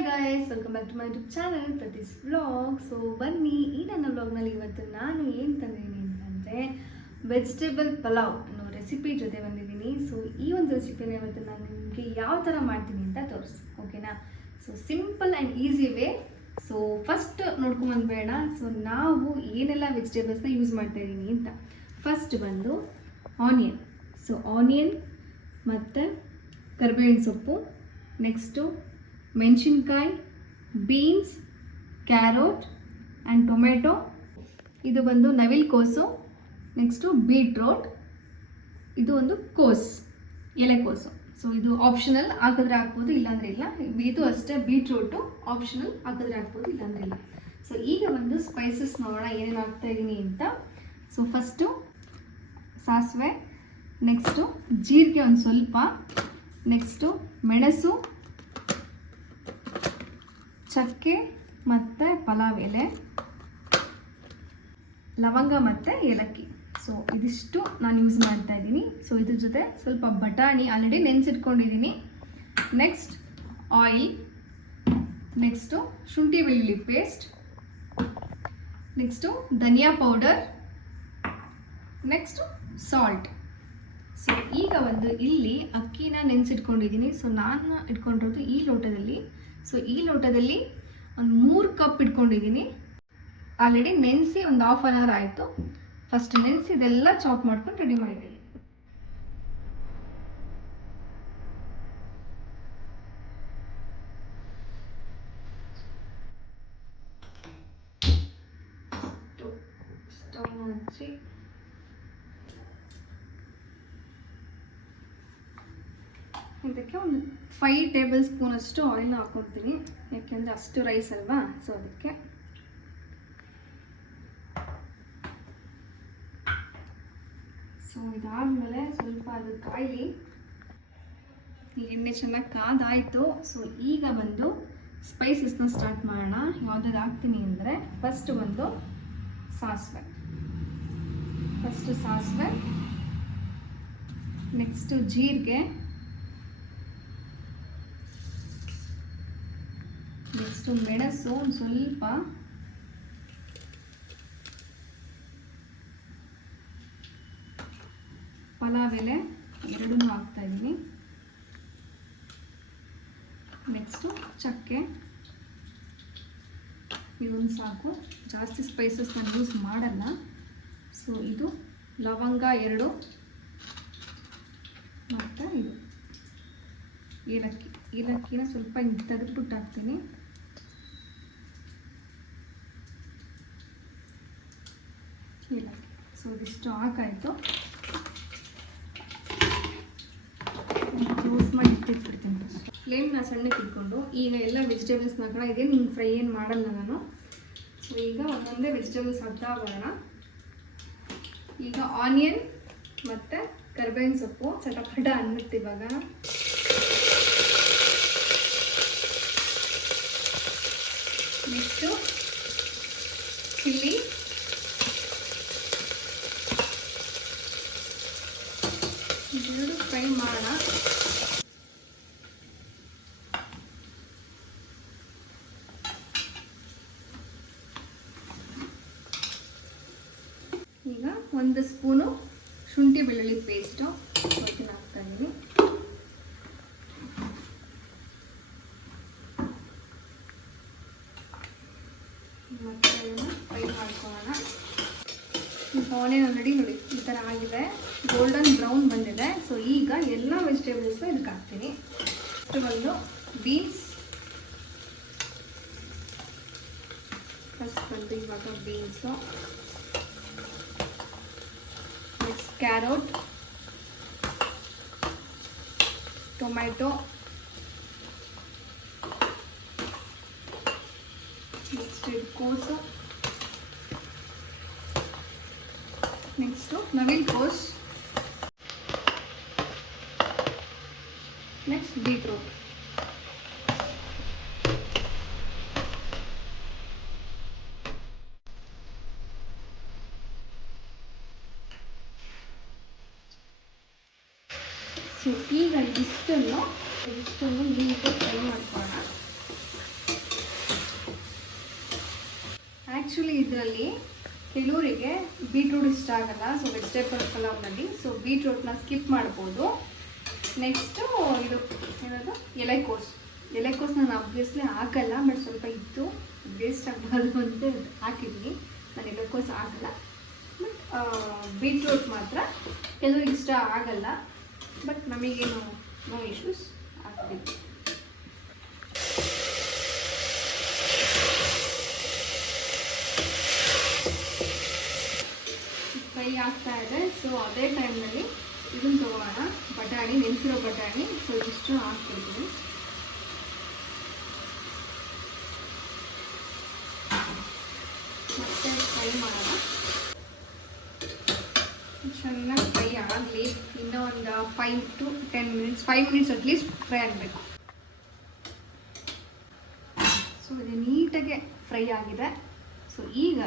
Hi guys, welcome back to my YouTube channel Prathi's vlog. So ಬನ್ನಿ, ಈ ನನ್ನ ವ್ಲಾಗ್ನಲ್ಲಿ ಇವತ್ತು ನಾನು ಏನು ತಂದಿದ್ದೀನಿ ಅಂತಂದರೆ ವೆಜಿಟೇಬಲ್ ಪಲಾವ್ ಅನ್ನೋ ರೆಸಿಪಿ ಜೊತೆ ಬಂದಿದ್ದೀನಿ. ಸೊ ಈ ಒಂದು ರೆಸಿಪಿನ ಇವತ್ತು ನಾನು ನಿಮಗೆ ಯಾವ ಥರ ಮಾಡ್ತೀನಿ ಅಂತ ಓಕೆನಾ. So simple and easy way. So first ನೋಡ್ಕೊಂಬಂದ್ಬೇಡ. ಸೊ ನಾವು ಏನೆಲ್ಲ ವೆಜಿಟೇಬಲ್ಸ್ನ ಯೂಸ್ ಮಾಡ್ತಾ ಇದ್ದೀನಿ ಅಂತ. ಫಸ್ಟ್ ಬಂದು ಆನಿಯನ್. ಸೊ ಆನಿಯನ್ ಮತ್ತು ಕರಿಬೇವಿನ ಸೊಪ್ಪು, ನೆಕ್ಸ್ಟು ಮೆಣಸಿನ್ಕಾಯಿ, ಬೀನ್ಸ್, ಕ್ಯಾರೋಟ್ ಆ್ಯಂಡ್ ಟೊಮೆಟೊ. ಇದು ಬಂದು ನವಿಲುಕೋಸು, ನೆಕ್ಸ್ಟು ಬೀಟ್ರೋಟ್, ಇದು ಒಂದು ಎಲೆಕೋಸು. ಸೊ ಇದು ಆಪ್ಷನಲ್, ಹಾಕಿದ್ರೆ ಹಾಕ್ಬೋದು, ಇಲ್ಲಾಂದರೆ ಇಲ್ಲ. ಇದು ಅಷ್ಟೇ, ಬೀಟ್ರೋಟು ಆಪ್ಷನಲ್, ಹಾಕಿದ್ರೆ ಹಾಕ್ಬೋದು, ಇಲ್ಲಾಂದರೆ ಇಲ್ಲ. ಸೊ ಈಗ ಒಂದು ಸ್ಪೈಸಸ್ ನೋಡೋಣ ಏನೇನು ಹಾಕ್ತಾಯಿದ್ದೀನಿ ಅಂತ. ಸೊ ಫಸ್ಟು ಸಾಸಿವೆ, ನೆಕ್ಸ್ಟು ಜೀರಿಗೆ ಒಂದು ಸ್ವಲ್ಪ, ನೆಕ್ಸ್ಟು ಮೆಣಸು, ಚಕ್ಕೆ ಮತ್ತು ಪಲಾವ್ ಎಲೆ, ಲವಂಗ ಮತ್ತು ಏಲಕ್ಕಿ. ಸೊ ಇದಿಷ್ಟು ನಾನು ಯೂಸ್ ಮಾಡ್ತಾ ಇದ್ದೀನಿ. ಸೊ ಇದ್ರ ಜೊತೆ ಸ್ವಲ್ಪ ಬಟಾಣಿ ಆಲ್ರೆಡಿ ನೆನೆಸಿಟ್ಕೊಂಡಿದ್ದೀನಿ. ನೆಕ್ಸ್ಟ್ ಆಯಿಲ್, ನೆಕ್ಸ್ಟು ಶುಂಠಿ ಬೆಳ್ಳುಳ್ಳಿ ಪೇಸ್ಟ್, ನೆಕ್ಸ್ಟು ಧನಿಯಾ ಪೌಡರ್, ನೆಕ್ಸ್ಟು ಸಾಲ್ಟ್. ಸೊ ಈಗ ಒಂದು ಇಲ್ಲಿ ಅಕ್ಕಿನ ನೆನೆಸಿಟ್ಕೊಂಡಿದ್ದೀನಿ. ಸೊ ನಾನು ಇಟ್ಕೊಂಡಿರೋದು ಈ ಲೋಟದಲ್ಲಿ. ಸೊ ಈ ಲೋಟದಲ್ಲಿ ಒಂದು 3 ಕಪ್ ಇಟ್ಕೊಂಡಿದ್ದೀನಿ. ಆಲ್ರೆಡಿ ನೆನೆಸಿ ಒಂದು ½ ಅನ್ ಅವರ್ ಆಯಿತು. ಫಸ್ಟ್ ನೆನೆಸಿ ಇದೆಲ್ಲ ಚಾಪ್ ಮಾಡ್ಕೊಂಡು ರೆಡಿ ಮಾಡಿದ್ದೀನಿ. ಸ್ಟವ್ ಹಚ್ಚಿ ಇದಕ್ಕೆ ಒಂದು 5 ಟೇಬಲ್ ಸ್ಪೂನ್ ಅಷ್ಟು ಆಯಿಲ್ನ ಹಾಕ್ಕೊಳ್ತೀನಿ. ಯಾಕೆಂದರೆ ಅಷ್ಟು ರೈಸ್ ಅಲ್ವಾ, ಸೊ ಅದಕ್ಕೆ. ಸೊ ಇದಾದಮೇಲೆ ಸ್ವಲ್ಪ ಅದು ಕಾಯಿ, ಈ ಎಣ್ಣೆ ಚೆನ್ನಾಗಿ ಕಾದಾಯಿತು. ಸೊ ಈಗ ಬಂದು ಸ್ಪೈಸಸ್ನ ಸ್ಟಾರ್ಟ್ ಮಾಡೋಣ. ಯಾವುದಾದ್ರು ಹಾಕ್ತೀನಿ ಅಂದರೆ ಫಸ್ಟ್ ಬಂದು ಸಾಸಿವೆ, ನೆಕ್ಸ್ಟು ಜೀರಿಗೆ, ನೆಕ್ಸ್ಟು ಮೆಣಸು ಒಂದು ಸ್ವಲ್ಪ, ಪಲಾವ್ ಎಲೆ ಎರಡನ್ನೂ ಹಾಕ್ತಾ ಇದ್ದೀನಿ. ನೆಕ್ಸ್ಟು ಚಕ್ಕೆ, ಇದೊಂದು ಸಾಕು, ಜಾಸ್ತಿ ಸ್ಪೈಸಸ್ ನಾನು ಯೂಸ್ ಮಾಡಲ್ಲ. ಸೊ ಇದು ಲವಂಗ 2 ಮತ್ತು ಇದು ಏಲಕ್ಕಿನ ಸ್ವಲ್ಪ ಹಿಂಗೆ ತೆಗೆದ್ಬಿಟ್ಟು ಹಾಕ್ತೀನಿ. ಏಲಕ್ಕಿ. ಸೊ ಇದಿಷ್ಟು ಹಾಕಾಯಿತು. ಕ್ಲೋಸ್ ಮಾಡಿ ಇಟ್ಟಿಟ್ಬಿಡ್ತೀನಿ. ಫ್ಲೇಮ್ನ ಸಣ್ಣಕ್ಕೆ ಇಟ್ಕೊಂಡು ಈಗ ಎಲ್ಲ ವೆಜಿಟೇಬಲ್ಸ್ನ ಹಾಕೋಣ. ಇದೇನು ಹಿಂಗೆ ಫ್ರೈ ಏನು ಮಾಡಲ್ಲ ನಾನು. ಸೊ ಈಗ ಒಂದೊಂದೇ ವೆಜಿಟೇಬಲ್ಸ್ ಹಾಕ್ತಾ ಬರೋಣ. ಈಗ ಆನಿಯನ್ ಮತ್ತು ಕರಿಬೇವಿನ ಸೊಪ್ಪು ಚಟಪಟ ಅನ್ನುತ್ತೆ ಇವಾಗ. ನೆಕ್ಸ್ಟು ಚಿಲ್ಲಿ, ಇದೆರಡು ಫ್ರೈ ಮಾಡೋಣ. ಈಗ 1 ಸ್ಪೂನು ಶುಂಠಿ ಬೆಳ್ಳುಳ್ಳಿ ಪೇಸ್ಟು ಅದನ್ನು ಹಾಕ್ತಾ ಇದ್ದೀನಿ. ಮತ್ತು ಅದನ್ನು ಫ್ರೈ ಮಾಡ್ಕೊಳ್ಳೋಣ. ಆನಿಯನ್ ಆಲ್ರೆಡಿ ನೋಡಿ ಈ ಥರ ಆಗಿದೆ, ಗೋಲ್ಡನ್ ಬ್ರೌನ್ ಬಂದಿದೆ. ಸೊ ಈಗ ಎಲ್ಲ ವೆಜಿಟೇಬಲ್ಸು ಇದಕ್ಕೆ ಹಾಕ್ತೀನಿ. ಫಸ್ಟ್ ಬಂದು ಬೀನ್ಸ್, ಇವಾಗ beans, next carrot, tomato, next ಇದು ಕೋಸು, ನೆಕ್ಸ್ಟು ನವಿಲುಕೋಸು, ನೆಕ್ಸ್ಟ್ ಬೀಟ್ರೂಟ್. ಸೊ ಈಗ ಇಷ್ಟನ್ನು ನೀಟಾಗಿ ಫ್ರೈ ಮಾಡ್ಕೊಳ್ಳೋಣ. ಆ್ಯಕ್ಚುಲಿ ಇದರಲ್ಲಿ ಕೆಲವರಿಗೆ ಬೀಟ್ರೂಟ್ ಇಷ್ಟ ಆಗಲ್ಲ, ಸೊ ವೆಜಿಟೇಬಲ್ ಪಲಾವ್ನಲ್ಲಿ ಸೊ ಬೀಟ್ರೂಟ್ನ ಸ್ಕಿಪ್ ಮಾಡ್ಬೋದು. ನೆಕ್ಸ್ಟು ಇದು ಏನದು ಎಲೆಕೋಸು ನಾನು ಆಬ್ವಿಯಸ್ಲಿ ಹಾಕಲ್ಲ, ಬಟ್ ಸ್ವಲ್ಪ ಇತ್ತು ವೇಸ್ಟ್ ಆಗಬಾರ್ದು ಅಂತ ಹಾಕಿದ್ವಿ. ನಾನು ಎಲೆಕೋಸು ಹಾಕಲ್ಲ, ಬಟ್ ಬೀಟ್ರೂಟ್ ಮಾತ್ರ ಕೆಲವ್ರಿಗೆ ಇಷ್ಟ ಆಗಲ್ಲ, ಬಟ್ ನಮಗೇನು ನೋ ಇಶ್ಯೂಸ್ ಆಗ್ತಿದೆ. ಫ್ರೈ ಆಗ್ತಾ ಇದೆ. ಸೊ ಅದೇ ಟೈಮ್ನಲ್ಲಿ ಇದನ್ನು ತಗೋಣ, ಬಟಾಣಿ, ನೆನೆಸಿರೋ ಬಟಾಣಿ. ಸೊ ಇಷ್ಟು ಹಾಕ್ತಿದ್ದೀನಿ. ಮತ್ತೆ ಫ್ರೈ ಮಾಡೋಣ. ಚೆನ್ನಾಗಿ ಫ್ರೈ ಆಗಲಿ. ಇನ್ನೂ ಒಂದು 5 to 10 minutes, 5 minutes at least fry ಆಗಬೇಕು. ಸೊ ಇದು ನೀಟಾಗಿ ಫ್ರೈ ಆಗಿದೆ. ಸೊ ಈಗ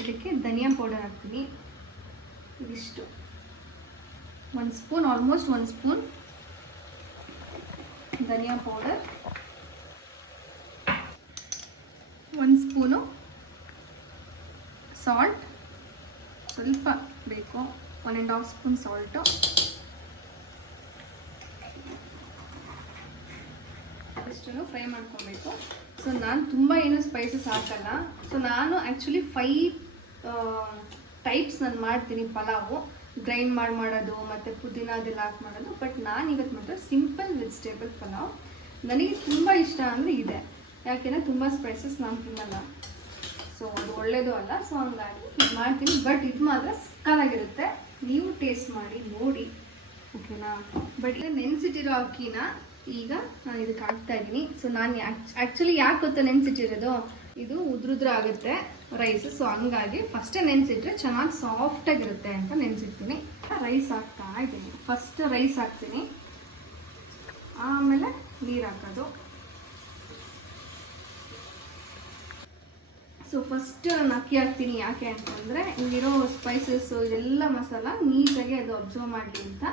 ಇದಕ್ಕೆ ಧನಿಯಾ ಪೌಡರ್ ಹಾಕ್ತೀನಿ. ಇದಿಷ್ಟು 1 ಸ್ಪೂನ್, ಆಲ್ಮೋಸ್ಟ್ 1 ಸ್ಪೂನ್ ಧನಿಯಾ ಪೌಡರ್, 1 ಸ್ಪೂನು ಸಾಲ್ಟ್, ಸ್ವಲ್ಪ ಬೇಕು, 1.5 ಸ್ಪೂನ್ ಸಾಲ್ಟು, ಇಷ್ಟನ್ನು ಫ್ರೈ ಮಾಡ್ಕೊಬೇಕು. ಸೊ ನಾನು ತುಂಬ ಏನು ಸ್ಪೈಸಸ್ ಹಾಕಲ್ಲ. ಸೊ ನಾನು ಆ್ಯಕ್ಚುಲಿ 5 ಟೈಪ್ಸ್ ನಾನು ಮಾಡ್ತೀನಿ ಪಲಾವು. ಗ್ರೈಂಡ್ ಮಾಡೋದು ಮತ್ತು ಪುದೀನ ಅದೆಲ್ಲ ಹಾಕಿ ಮಾಡೋದು. ಬಟ್ ನಾನು ಇವತ್ತು ಮಾತ್ರ ಸಿಂಪಲ್ ವೆಜಿಟೇಬಲ್ ಪಲಾವ್. ನನಗೆ ತುಂಬ ಇಷ್ಟ ಅಂದರೆ ಇದೆ, ಯಾಕೆಂದರೆ ತುಂಬ ಸ್ಪೈಸಸ್ ನಾನು ತಿನ್ನಲ್ಲ, ಸೊ ಅದು ಒಳ್ಳೆಯದು ಅಲ್ಲ. ಸೊ ಹಂಗಾಗಿ ಇದು ಮಾಡ್ತೀನಿ. ಬಟ್ ಇದು ಮಾತ್ರ ಸಕ್ಕತ್ತಾಗಿರುತ್ತೆ, ನೀವು ಟೇಸ್ಟ್ ಮಾಡಿ ನೋಡಿ, ಓಕೆನಾ. ಬಟ್ ಈಗ ನೆನೆಸಿಟ್ಟಿರೋ ಅಕ್ಕಿನ ಈಗ ನಾನು ಇದಕ್ಕೆ ಹಾಕ್ತಾ ಇದ್ದೀನಿ. ಸೊ ನಾನು ಆ್ಯಕ್ಚುಲಿ ಯಾಕೆ ಗೊತ್ತಾ ನೆನೆಸಿಟ್ಟಿರೋದು, ಇದು ಉದ್ರುದ್ರ ಆಗುತ್ತೆ ರೈಸ್. ಸೊ ಹಂಗಾಗಿ ಫಸ್ಟೇ ನೆನೆಸಿಟ್ರೆ ಚೆನ್ನಾಗಿ ಸಾಫ್ಟಾಗಿರುತ್ತೆ ಅಂತ ನೆನೆಸಿರ್ತೀನಿ. ರೈಸ್ ಹಾಕ್ತಾ ಇದ್ದೀನಿ. ಫಸ್ಟ್ ರೈಸ್ ಹಾಕ್ತೀನಿ, ಆಮೇಲೆ ನೀರು ಹಾಕೋದು. ಸೊ ಫಸ್ಟ್ ನಾನು ಅಕ್ಕಿ ಹಾಕ್ತೀನಿ. ಯಾಕೆ ಅಂತಂದರೆ ಇಲ್ಲಿರೋ ಸ್ಪೈಸಸ್ಸು ಇದೆಲ್ಲ ಮಸಾಲ ನೀಟಾಗಿ ಅದು ಅಬ್ಸರ್ವ್ ಮಾಡಲಿ ಅಂತ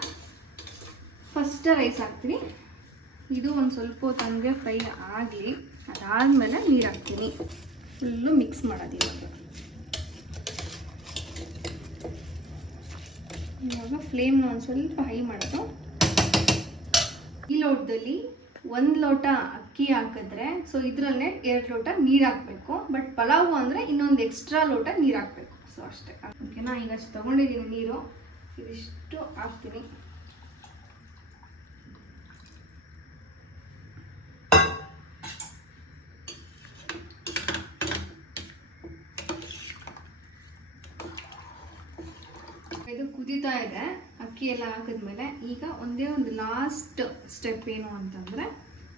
ಫಸ್ಟ್ ರೈಸ್ ಹಾಕ್ತೀನಿ. ಇದು ಒಂದು ಸ್ವಲ್ಪ ಹೊತ್ತು ಹಂಗೆ ಫ್ರೈ ಆಗಲಿ. ಅದಾದಮೇಲೆ ನೀರು ಹಾಕ್ತೀನಿ. ಫುಲ್ಲು ಮಿಕ್ಸ್ ಮಾಡೋದು. ಇವಾಗ ಫ್ಲೇಮ್ನ ಒಂದು ಸ್ವಲ್ಪ ಹೈ ಮಾಡೋದು. ಈ ಲೋಟದಲ್ಲಿ 1 ಲೋಟ ಅಕ್ಕಿ ಹಾಕಿದ್ರೆ ಸೊ ಇದರಲ್ಲೇ 2 ಲೋಟ ನೀರು ಹಾಕಬೇಕು. ಬಟ್ ಪಲಾವು ಅಂದರೆ ಇನ್ನೊಂದು ಎಕ್ಸ್ಟ್ರಾ ಲೋಟ ನೀರು ಹಾಕಬೇಕು. ಸೊ ಅಷ್ಟೇ, ಓಕೆನಾ. ಈಗ ಅಷ್ಟು ತೊಗೊಂಡಿದ್ದೀನಿ ನೀರು, ಇದಿಷ್ಟು ಹಾಕ್ತೀನಿ. ಇದು ಕುದೀತಾ ಇದೆ ಅಕ್ಕಿ ಎಲ್ಲ ಹಾಕಿದ್ಮೇಲೆ. ಈಗ ಒಂದೇ ಒಂದು ಲಾಸ್ಟ್ ಸ್ಟೆಪ್ ಏನು ಅಂತಂದರೆ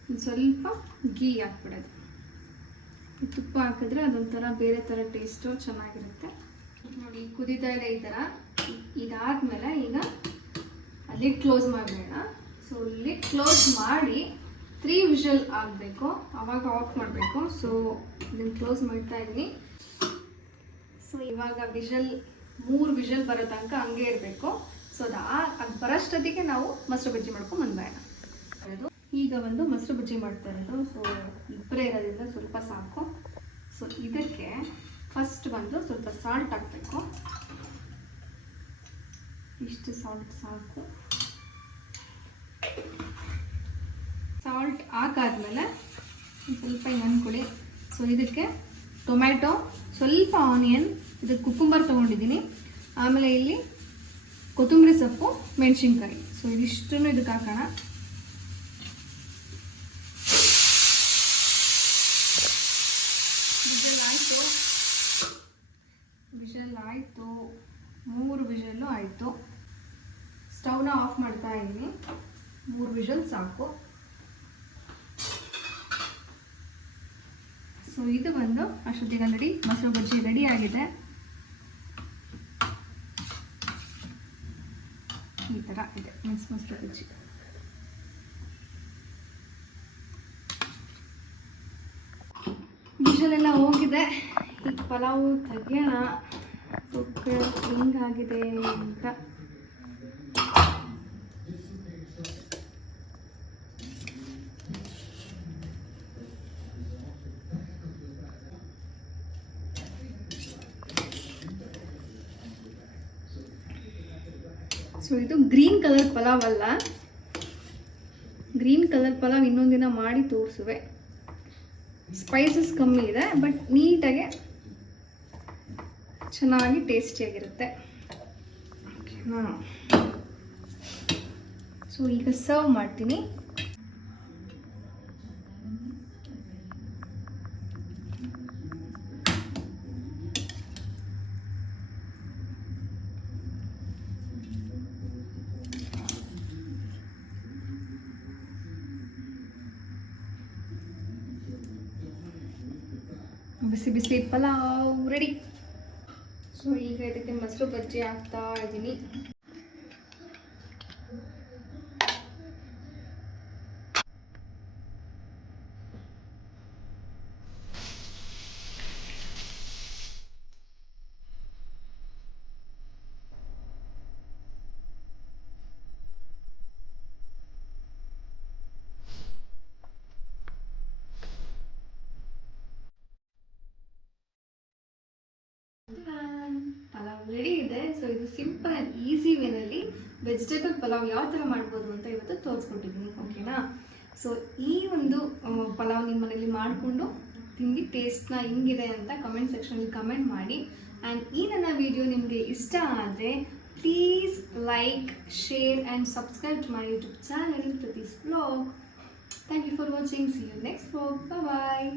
ಒಂದು ಸ್ವಲ್ಪ ಗೀ ಹಾಕ್ಬಿಡೋದು. ತುಪ್ಪ ಹಾಕಿದ್ರೆ ಅದೊಂಥರ ಬೇರೆ ಥರ ಟೇಸ್ಟು ಚೆನ್ನಾಗಿರುತ್ತೆ. ನೋಡಿ ಕುದೀತಾ ಇದೆ ಈ ಥರ. ಇದಾದಮೇಲೆ ಈಗ ಲಿಡ್ ಕ್ಲೋಸ್ ಮಾಡಬೇಡ. ಸೊ ಲಿಡ್ ಕ್ಲೋಸ್ ಮಾಡಿ 3 ವಿಷಲ್ ಆಗಬೇಕು, ಆವಾಗ ಆಫ್ ಮಾಡಬೇಕು. ಸೊ ಇದನ್ನು ಕ್ಲೋಸ್ ಮಾಡ್ತಾ ಇದ್ದೀನಿ. ಸೊ ಇವಾಗ 3 ವಿಷಲ್ ಬರೋ ತನಕ ಹಂಗೆ ಇರಬೇಕು. ಸೊ ಅದು ಬರೋಷ್ಟೊತ್ತಿಗೆ ನಾವು ಮೊಸರು ಬಜ್ಜಿ ಮಾಡ್ಕೊಂಡು ಬಂದ್ಬೇಡ. ಈಗ ಒಂದು ಮೊಸರು ಬಜ್ಜಿ ಮಾಡ್ತಾ ಇರೋದು. ಸೊ ಇಬ್ಬರೇ ಇರೋದ್ರಿಂದ ಸ್ವಲ್ಪ ಸಾಕು. ಸೊ ಇದಕ್ಕೆ ಫಸ್ಟ್ ಬಂದು ಸ್ವಲ್ಪ ಸಾಲ್ಟ್ ಹಾಕಬೇಕು. ಇಷ್ಟು ಸಾಲ್ಟ್ ಸಾಕು. ಸಾಲ್ಟ್ ಹಾಕಾದ್ಮೇಲೆ ಸ್ವಲ್ಪ ನೆನ್ಕೊಳ್ಳಿ. ಸೊ ಇದಕ್ಕೆ ಟೊಮ್ಯಾಟೊ, ಸ್ವಲ್ಪ ಆನಿಯನ್, ಇದಕ್ಕೆ ಕುಕ್ಕುಂಬರ್ ತೊಗೊಂಡಿದ್ದೀನಿ, ಆಮೇಲೆ ಇಲ್ಲಿ ಕೊತ್ತಂಬರಿ ಸೊಪ್ಪು, ಮೆಣಸಿನ್ಕಾಯಿ. ಸೊ ಇದಿಷ್ಟನ್ನು ಇದಕ್ಕೆ ಹಾಕೋಣ. ವಿಷಲ್ ಆಯಿತು, 3 ವಿಷಲ್ಲು ಆಯಿತು. ಸ್ಟವ್ನ ಆಫ್ ಮಾಡ್ತಾ ಇದ್ದೀನಿ. 3 ವಿಷಲ್ ಸಾಕು. ಸೊ ಇದು ಬಂದು ಅಷ್ಟೊತ್ತಿಗೆ ಆಲ್ರೆಡಿ ಮೊಸರು ಬಜ್ಜಿ ರೆಡಿ ಆಗಿದೆ. ಈ ಥರ ಇದೆ ಮೊಸರು ಬಜ್ಜಿ. ವಿಷಲೆಲ್ಲ ಹೋಗಿದೆ. ಈಗ ಪಲಾವು ತೆಗೆಯೋಣ. ಹೆಂಗಾಗಿದೆ ಅಂತ. ಇದು ಗ್ರೀನ್ ಕಲರ್ ಪಲಾವ್ ಅಲ್ಲ, ಗ್ರೀನ್ ಕಲರ್ ಪಲಾವ್ ಇನ್ನೊಂದಿನ ಮಾಡಿ ತೋರಿಸುವೆ. ಸ್ಪೈಸಸ್ ಕಮ್ಮಿ ಇದೆ, ಬಟ್ ನೀಟಾಗಿ ಚೆನ್ನಾಗಿ ಟೇಸ್ಟಿಯಾಗಿರುತ್ತೆ. ಓಕೆನಾ? ಸೊ ಈಗ ಸರ್ವ್ ಮಾಡ್ತೀನಿ. ಬಿಸಿ ಬಿಸಿ ಪಲಾವ್ ರೆಡಿ. ಸೊ ಈಗ ಇದಕ್ಕೆ ಮೊಸರು ಬಜ್ಜಿ ಹಾಕ್ತಾ ಇದ್ದೀನಿ. ಪಲಾವ್ ರೆಡಿ ಇದೆ. ಸೊ ಇದು ಸಿಂಪಲ್ ಆ್ಯಂಡ್ ಈಸಿ ವೇನಲ್ಲಿ ವೆಜಿಟೇಬಲ್ ಪಲಾವ್ ಯಾವ ಥರ ಮಾಡ್ಬೋದು ಅಂತ ಇವತ್ತು ತೋರಿಸ್ಕೊಟ್ಟಿದ್ದೀನಿ. ಓಕೆನಾ? ಸೊ ಈ ಒಂದು ಪಲಾವ್ ನಿಮ್ಮ ಮನೇಲಿ ಮಾಡಿಕೊಂಡು ತಿಂದು ಟೇಸ್ಟ್ನ ಹೆಂಗಿದೆ ಅಂತ ಕಮೆಂಟ್ ಸೆಕ್ಷನಲ್ಲಿ ಕಮೆಂಟ್ ಮಾಡಿ. ಆ್ಯಂಡ್ ಈ ನನ್ನ ವಿಡಿಯೋ ನಿಮಗೆ ಇಷ್ಟ ಆದರೆ please like, share and subscribe to my YouTube channel Prathi's vlog. Thank you for watching. See you next vlog. Bye.